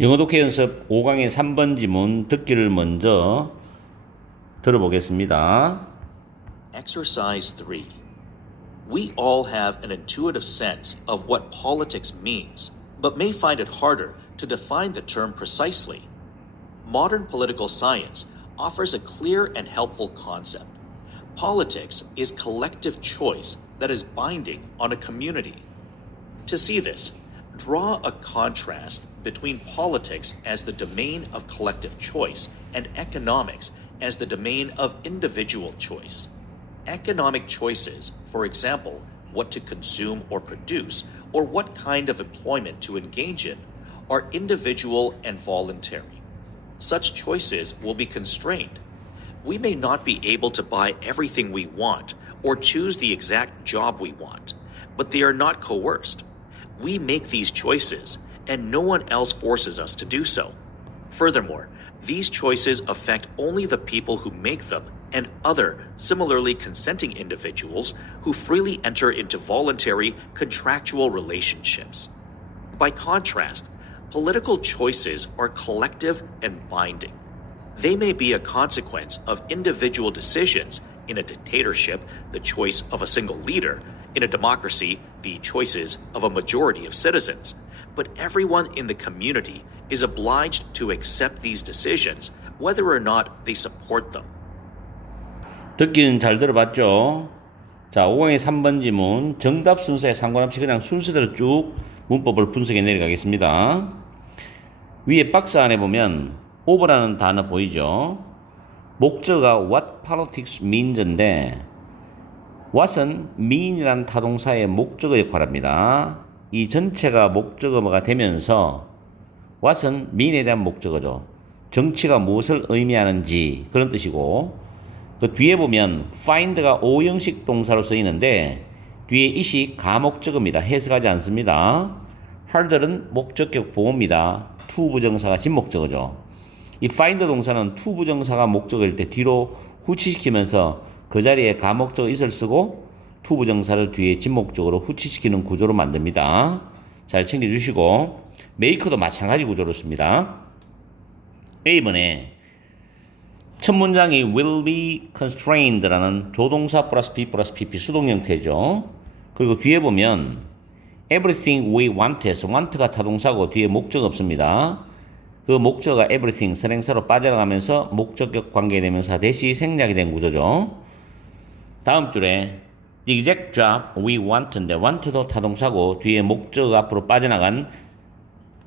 영어 독해 연습 5강의 3번 지문 듣기를 먼저 들어보겠습니다. Exercise 3. We all have an intuitive sense of what politics means, but may find it harder to define the term precisely. Modern political science offers a clear and helpful concept. Politics is collective choice that is binding on a community. To see this, draw a contrast between politics as the domain of collective choice and economics as the domain of individual choice. Economic choices, for example, what to consume or produce, or what kind of employment to engage in, are individual and voluntary. Such choices will be constrained. We may not be able to buy everything we want or choose the exact job we want, but they are not coerced. We make these choices, and no one else forces us to do so. Furthermore, these choices affect only the people who make them and other similarly consenting individuals who freely enter into voluntary contractual relationships. By contrast, political choices are collective and binding. They may be a consequence of individual decisions. In a dictatorship, the choice of a single leader. In a democracy, the choices of a majority of citizens. But everyone in the community is obliged to accept these decisions, whether or not they support them. 듣기는 잘 들어봤죠? 자, 5강의 3번 지문 정답 순서에 상관없이 그냥 순서대로 쭉 문법을 분석해 내려가겠습니다. 위에 박스 안에 보면 over라는 단어 보이죠? 목적어가 what politics means인데 what은 mean이라는 타동사의 목적어 역할을 합니다. 이 전체가 목적어가 되면서 what은 mean에 대한 목적어죠. 정치가 무엇을 의미하는지 그런 뜻이고 그 뒤에 보면 find가 오형식 동사로 쓰이는데 뒤에 it이 가목적어입니다. 해석하지 않습니다. harder은 목적격 보호입니다. to 부정사가 진목적어죠. 이 find 동사는 to 부정사가 목적어일 때 뒤로 후치시키면서 그 자리에 가목적어 it을 쓰고 to 부정사를 뒤에 진목적으로 후치시키는 구조로 만듭니다. 잘 챙겨주시고 make도 마찬가지 구조로 씁니다. A번에 첫 문장이 will be constrained라는 조동사 플러스 be 플러스 pp 수동 형태죠. 그리고 뒤에 보면 everything we want에서 want가 타동사고 뒤에 목적 없습니다. 그 목적어가 everything 선행사로 빠져나가면서 목적격 관계대명사 대시 생략이 된 구조죠. 다음 줄에 the exact job we want인데 want도 타동사고 뒤에 목적어 앞으로 빠져나간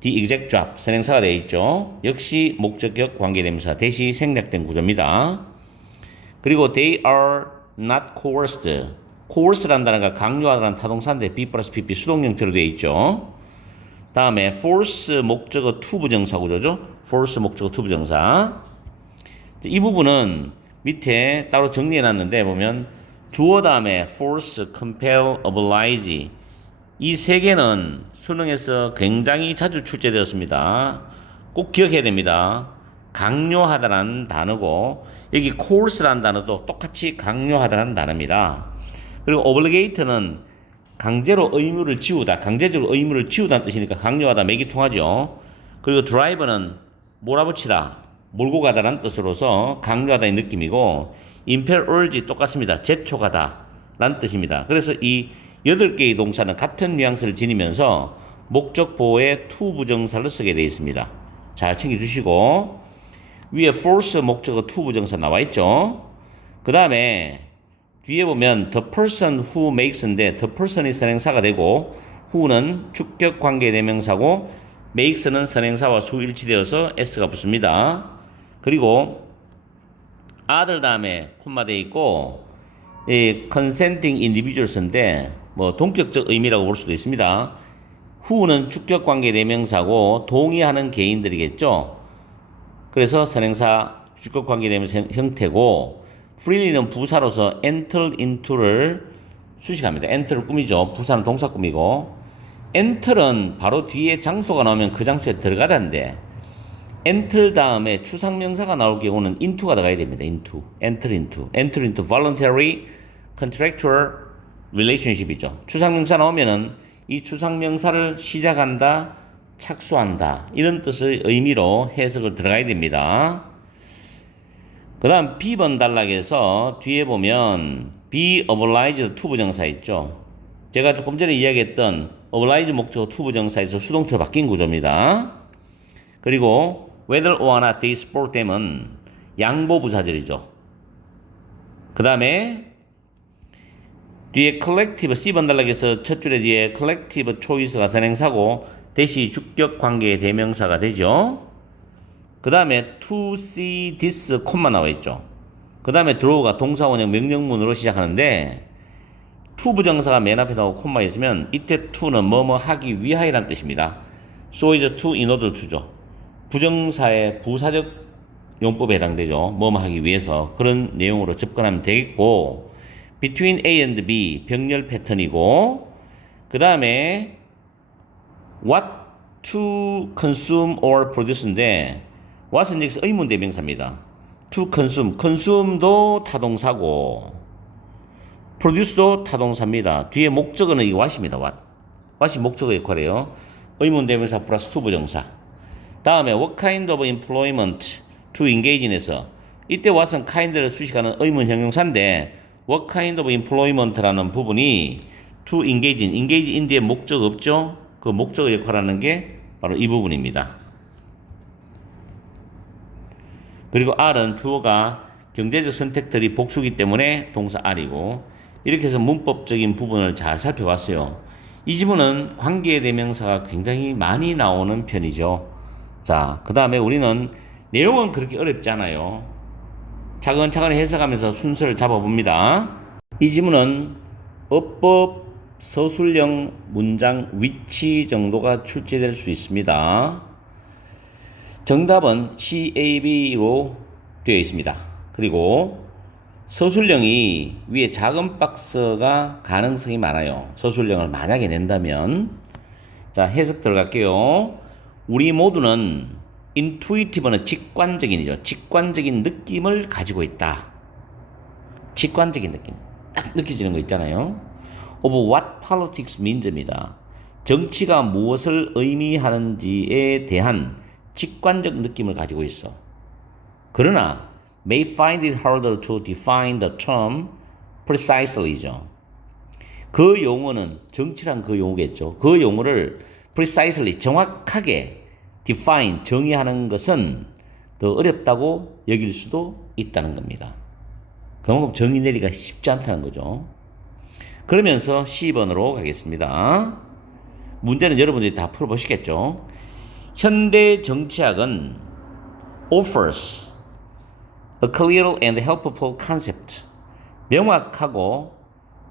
the exact job 선행사가 되어 있죠. 역시 목적격 관계대명사 대시 생략된 구조입니다. 그리고 they are not coerced. coerce라는 단어가 강요하다는 타동사인데 be 플러스 pp 수동 형태로 되어 있죠. 다음에 force 목적어 to 부정사 구조죠. force 목적어 to 부정사. 이 부분은 밑에 따로 정리해 놨는데 보면 주어 다음에 force, compel, oblige 이 세 개는 수능에서 굉장히 자주 출제되었습니다. 꼭 기억해야 됩니다. 강요하다라는 단어고 여기 coerce라는 단어도 똑같이 강요하다라는 단어입니다. 그리고 obligate는 강제로 의무를 지우다, 강제적으로 의무를 지우다는 뜻이니까 강요하다, 맥이 통하죠. 그리고 drive는 몰아붙이다, 몰고 가다라는 뜻으로서 강요하다의 느낌이고 impel, urge 똑같습니다. 재촉하다 라는 뜻입니다. 그래서 이 8개의 동사는 같은 뉘앙스를 지니면서 목적 보호에 to 부정사를 쓰게 되어 있습니다. 잘 챙겨주시고 위에 force 목적어 to 부정사 나와 있죠. 그 다음에 뒤에 보면 the person who makes인데 the person이 선행사가 되고 who는 주격 관계 대명사고 makes는 선행사와 수 일치되어서 s가 붙습니다. 그리고 other 다음에 콤마 되어 있고 이 consenting individuals인데 뭐 동격적 의미라고 볼 수도 있습니다. who는 주격 관계 대명사고 동의하는 개인들이겠죠. 그래서 선행사 주격 관계 대명사 형태고 freely는 부사로서 enter into를 수식합니다. enter를 꾸미죠. 부사는 동사 꾸미고 enter은 바로 뒤에 장소가 나오면 그 장소에 들어가다인데 enter 다음에 추상명사가 나올 경우는 into가 들어가야 됩니다. into, enter into voluntary contractual relationship이죠. 추상명사 나오면은 이 추상명사를 시작한다, 착수한다. 이런 뜻의 의미로 해석을 들어가야 됩니다. 그 다음 B번 단락에서 뒤에 보면 be obliged to 부정사 있죠. 제가 조금 전에 이야기했던 oblige 목적어 to 부정사에서 수동태로 바뀐 구조입니다. 그리고 whether or not they support them은 양보 부사절이죠. 그 다음에 뒤에 collective C번 단락에서 첫 줄에 뒤에 collective choice가 선행사고 대시 주격 관계의 대명사가 되죠. 그 다음에 to see this 콤마 나와 있죠. 그 다음에 draw가 동사원형 명령문으로 시작하는데 to 부정사가 맨 앞에 나오고 콤마 있으면 이때 to는 뭐뭐 하기 위하여란 뜻입니다. so is to in order to죠. 부정사의 부사적 용법에 해당되죠. 뭐뭐 하기 위해서 그런 내용으로 접근하면 되겠고 between A and B 병렬 패턴이고 그 다음에 what to consume or produce인데 what은 여기서 의문 대명사입니다. to consume도 타동사고 produce도 타동사입니다. 뒤에 목적어는 이 what입니다. what이 목적어 역할이에요. 의문 대명사 플러스 to 부정사. 다음에 what kind of employment to engage in에서 이때 what은 kind를 수식하는 의문 형용사인데 what kind of employment라는 부분이 to engage in 뒤에 목적 없죠? 그 목적어 역할하는 게 바로 이 부분입니다. 그리고 R은 주어가 경제적 선택들이 복수기 때문에 동사 R이고 이렇게 해서 문법적인 부분을 잘 살펴봤어요. 이 지문은 관계 대명사가 굉장히 많이 나오는 편이죠. 자, 그 다음에 우리는 내용은 그렇게 어렵지 않아요. 차근차근 해석하면서 순서를 잡아봅니다. 이 지문은 어법 서술형 문장 위치 정도가 출제될 수 있습니다. 정답은 CAB로 되어 있습니다. 그리고 서술형이 위에 작은 박스가 가능성이 많아요. 서술형을 만약에 낸다면 자 해석 들어갈게요. 우리 모두는 intuitive는 직관적인이죠. 직관적인 느낌을 가지고 있다. 직관적인 느낌. 딱 느껴지는 거 있잖아요. of what politics means입니다. 정치가 무엇을 의미하는지에 대한 직관적 느낌을 가지고 있어. 그러나 may find it harder to define the term precisely죠. 그 용어는 정치란 그 용어겠죠. 그 용어를 precisely 정확하게 define 정의하는 것은 더 어렵다고 여길 수도 있다는 겁니다. 그만큼 정의 내리기가 쉽지 않다는 거죠. 그러면서 C번으로 가겠습니다. 문제는 여러분들이 다 풀어보시겠죠. 현대 정치학은 offers a clear and helpful concept. 명확하고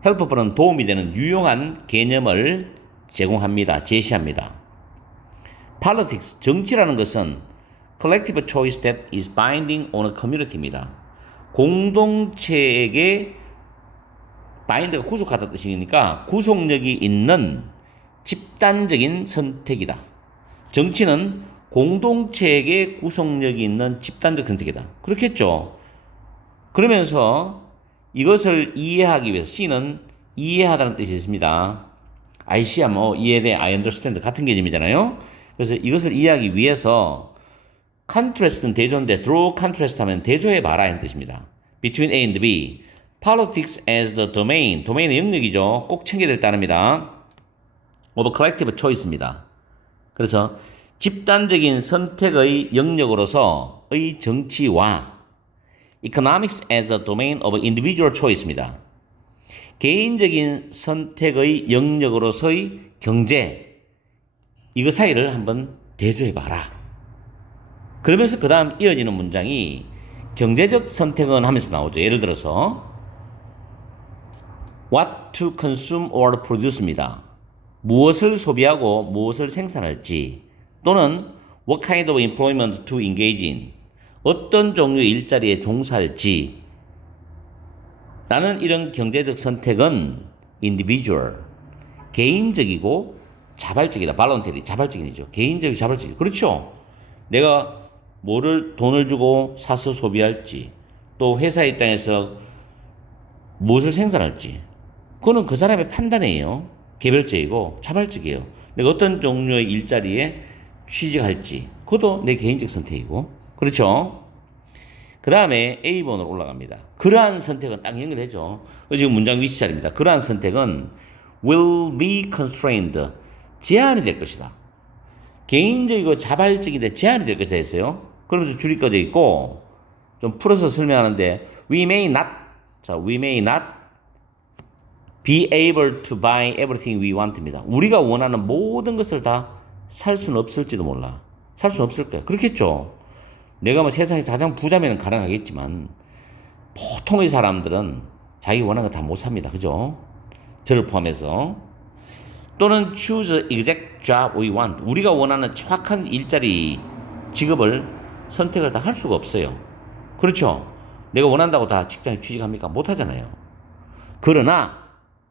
helpful은 도움이 되는 유용한 개념을 제공합니다. 제시합니다. Politics, 정치라는 것은 collective choice that is binding on a community입니다. 공동체에게 bind가 구속하다 뜻이니까 구속력이 있는 집단적인 선택이다. 정치는 공동체에게 구속력이 있는 집단적 선택이다. 그렇겠죠? 그러면서 이것을 이해하기 위해서 C는 이해하다는 뜻이 있습니다. IC야 뭐 이해돼, I understand 같은 개념이잖아요. 그래서 이것을 이해하기 위해서 contrast는 대조인데 draw contrast 하면 대조해 봐라 하는 뜻입니다. Between A and B. Politics as the domain. 도메인의 영역이죠. 꼭 챙겨야 될 단어입니다. of collective choice입니다. 그래서 집단적인 선택의 영역으로서의 정치와 economics as a domain of individual choice입니다. 개인적인 선택의 영역으로서의 경제, 이거 사이를 한번 대조해봐라. 그러면서 그 다음 이어지는 문장이 경제적 선택은 하면서 나오죠. 예를 들어서 what to consume or produce입니다. 무엇을 소비하고 무엇을 생산할지 또는 what kind of employment to engage in 어떤 종류의 일자리에 종사할지 라는 이런 경제적 선택은 individual 개인적이고 자발적이다. voluntary 자발적이죠. 개인적이고 자발적이죠. 그렇죠. 내가 뭐를 돈을 주고 사서 소비할지 또 회사 입장에서 무엇을 생산할지 그거는 그 사람의 판단이에요. 개별적이고 자발적이에요. 내가 어떤 종류의 일자리에 취직할지. 그것도 내 개인적 선택이고. 그렇죠? 그 다음에 A번으로 올라갑니다. 그러한 선택은 딱 연결해줘. 지금 문장 위치 자리입니다. 그러한 선택은 will be constrained. 제한이 될 것이다. 개인적이고 자발적인데 제한이 될 것이다 했어요. 그러면서 줄이 꺼져 있고, 좀 풀어서 설명하는데, we may not, 자, we may not be able to buy everything we want입니다. 우리가 원하는 모든 것을 다 살 수는 없을지도 몰라. 살 수는 없을 거야. 그렇겠죠. 내가 뭐 세상에서 가장 부자면 가능하겠지만 보통의 사람들은 자기 원하는 거 다 못 삽니다. 그죠? 저를 포함해서. 또는 choose exact job we want. 우리가 원하는 정확한 일자리, 직업을 선택을 다 할 수가 없어요. 그렇죠? 내가 원한다고 다 직장에 취직합니까? 못 하잖아요. 그러나,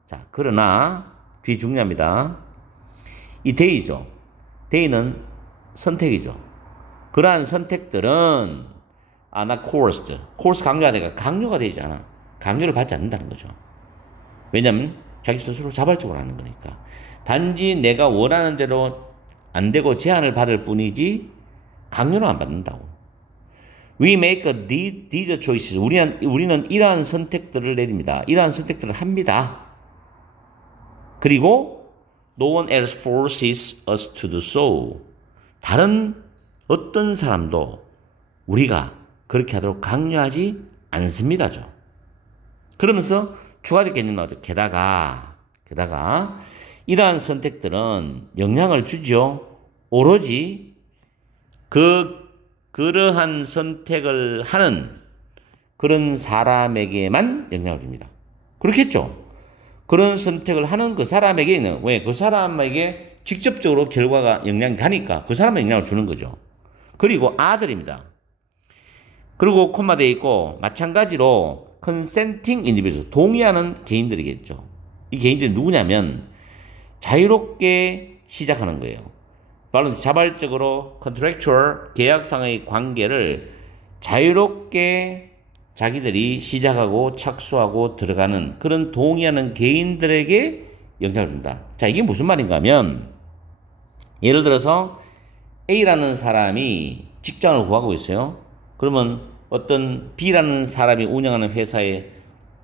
자, 그러나, 뒤 중요합니다. 이 데이죠. 데이는 선택이죠. 그러한 선택들은, 나 코र्스 강요가 되지 않아. 강요를 받지 않는다는 거죠. 왜냐면 자기 스스로 자발적으로 하는 거니까. 단지 내가 원하는 대로 안 되고 제한을 받을 뿐이지 강요는 안 받는다고. We make these choices. 우리는 이러한 선택들을 내립니다. 이러한 선택들을 합니다. 그리고 no one else forces us to do so. 다른 어떤 사람도 우리가 그렇게 하도록 강요하지 않습니다죠. 그러면서 추가적 개념 나오죠. 게다가 이러한 선택들은 영향을 주죠. 오로지 그러한 선택을 하는 그런 사람에게만 영향을 줍니다. 그렇겠죠? 그런 선택을 하는 그 사람에게는, 왜? 그 사람에게 직접적으로 결과가 영향이 가니까 그 사람에 영향을 주는 거죠. 그리고 아들입니다. 그리고 콤마 되어 있고, 마찬가지로 consenting individual, 동의하는 개인들이겠죠. 이 개인들이 누구냐면 자유롭게 시작하는 거예요. 바로 자발적으로 contractual, 계약상의 관계를 자유롭게 자기들이 시작하고 착수하고 들어가는 그런 동의하는 개인들에게 영향을 준다. 자, 이게 무슨 말인가 하면, 예를 들어서 A라는 사람이 직장을 구하고 있어요. 그러면 어떤 B라는 사람이 운영하는 회사에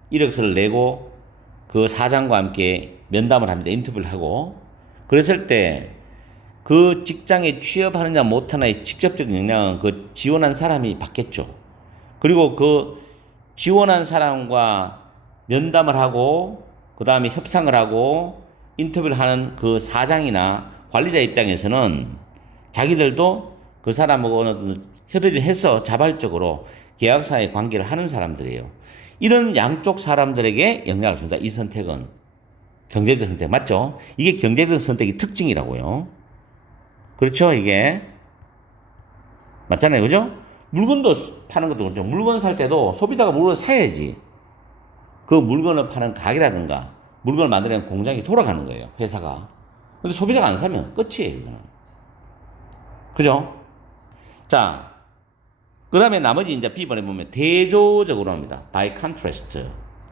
이력서를 내고 그 사장과 함께 면담을 합니다. 인터뷰를 하고. 그랬을 때 그 직장에 취업하느냐 못하느냐의 직접적인 영향은 그 지원한 사람이 받겠죠. 그리고 그 지원한 사람과 면담을 하고 그 다음에 협상을 하고 인터뷰를 하는 그 사장이나 관리자 입장에서는 자기들도 그 사람하고는 협의를 해서 자발적으로 계약사의 관계를 하는 사람들이에요. 이런 양쪽 사람들에게 영향을 준다. 이 선택은 경제적 선택 맞죠? 이게 경제적 선택의 특징이라고요. 그렇죠? 이게 맞잖아요. 그죠? 물건도 파는 것도 그렇죠. 물건 살 때도 소비자가 물건을 사야지. 그 물건을 파는 가게라든가 물건을 만드는 공장이 돌아가는 거예요. 회사가. 근데 소비자가 안 사면 끝이에요. 이거는. 그죠? 자, 그 다음에 나머지 이제 B번에 보면 대조적으로 합니다. by contrast.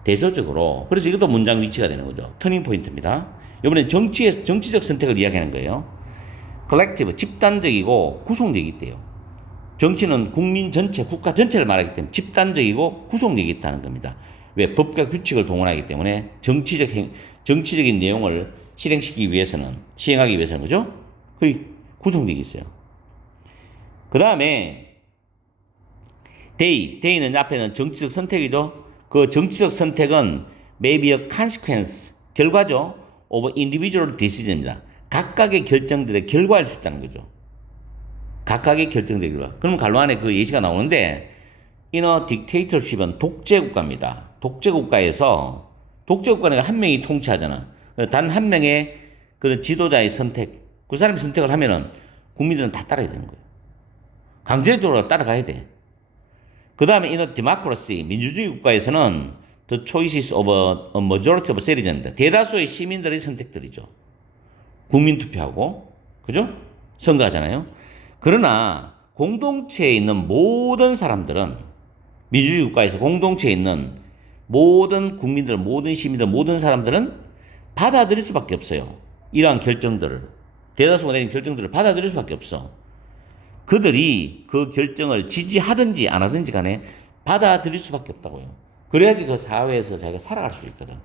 대조적으로. 그래서 이것도 문장 위치가 되는 거죠. 터닝 포인트입니다. 이번엔 정치적 선택을 이야기하는 거예요. collective, 집단적이고 구속력이 있대요. 정치는 국민 전체, 국가 전체를 말하기 때문에 집단적이고 구속력이 있다는 겁니다. 왜? 법과 규칙을 동원하기 때문에 정치적인 내용을 시행하기 위해서는 그죠? 그 구속력이 있어요. 그 다음에 day는 앞에는 정치적 선택이죠. 그 정치적 선택은 may be a consequence, 결과죠. of individual decision입니다. 각각의 결정들의 결과일 수 있다는 거죠. 각각의 결정들의 결과. 그럼 갈로 안에 그 예시가 나오는데, in a dictatorship은 독재국가입니다. 독재국가는 한 명이 통치하잖아. 단 한 명의 그 지도자의 선택, 그 사람이 선택을 하면은 국민들은 다 따라야 되는 거예요. 강제적으로 따라가야 돼. 그 다음에 in a democracy, 민주주의 국가에서는 the choices of a majority of citizens, 대다수의 시민들의 선택들이죠. 국민 투표하고, 그죠? 선거하잖아요. 그러나 공동체에 있는 모든 사람들은, 민주주의 국가에서 공동체에 있는 모든 국민들, 모든 시민들, 모든 사람들은 받아들일 수밖에 없어요. 이러한 결정들을. 대다수가 내린 결정들을 받아들일 수밖에 없어. 그들이 그 결정을 지지하든지 안 하든지 간에 받아들일 수밖에 없다고요. 그래야지 그 사회에서 자기가 살아갈 수 있거든.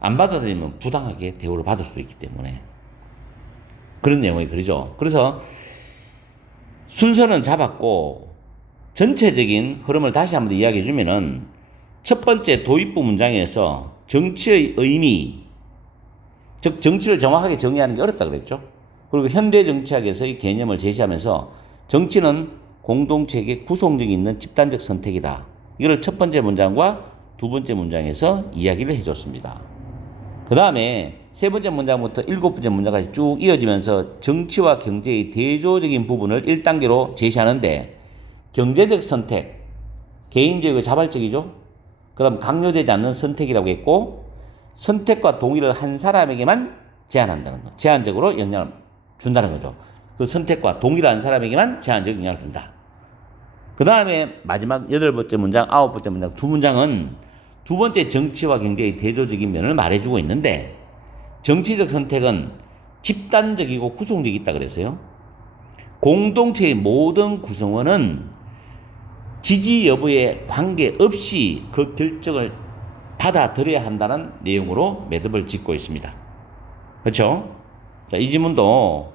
안 받아들이면 부당하게 대우를 받을 수도 있기 때문에. 그런 내용이 그러죠. 그래서 순서는 잡았고 전체적인 흐름을 다시 한번 이야기해 주면은 첫 번째 도입부 문장에서 정치의 의미, 즉 정치를 정확하게 정의하는 게 어렵다 그랬죠. 그리고 현대 정치학에서의 개념을 제시하면서 정치는 공동체에게 구속력이 있는 집단적 선택이다. 이걸 첫 번째 문장과 두 번째 문장에서 이야기를 해줬습니다. 그 다음에 세 번째 문장부터 일곱 번째 문장까지 쭉 이어지면서 정치와 경제의 대조적인 부분을 1단계로 제시하는데 경제적 선택, 개인적이고 자발적이죠. 그 다음 강요되지 않는 선택이라고 했고 선택과 동의를 한 사람에게만 제한한다는 거. 제한적으로 영향을 준다는 거죠. 그 선택과 동의를 한 사람에게만 제한적 영향을 준다. 그 다음에 마지막 여덟 번째 문장, 아홉 번째 문장 두 문장은 두 번째 정치와 경제의 대조적인 면을 말해주고 있는데 정치적 선택은 집단적이고 구속력이 있다 그랬어요. 공동체의 모든 구성원은 지지 여부에 관계없이 그 결정을 받아들여야 한다는 내용으로 매듭을 짓고 있습니다. 그렇죠? 자, 이 지문도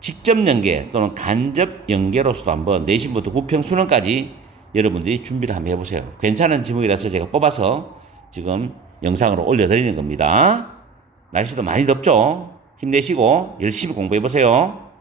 직접 연계 또는 간접 연계로서도 한번 내신부터 구평 수능까지 여러분들이 준비를 한번 해보세요. 괜찮은 지문이라서 제가 뽑아서 지금 영상으로 올려드리는 겁니다. 날씨도 많이 덥죠? 힘내시고 열심히 공부해보세요.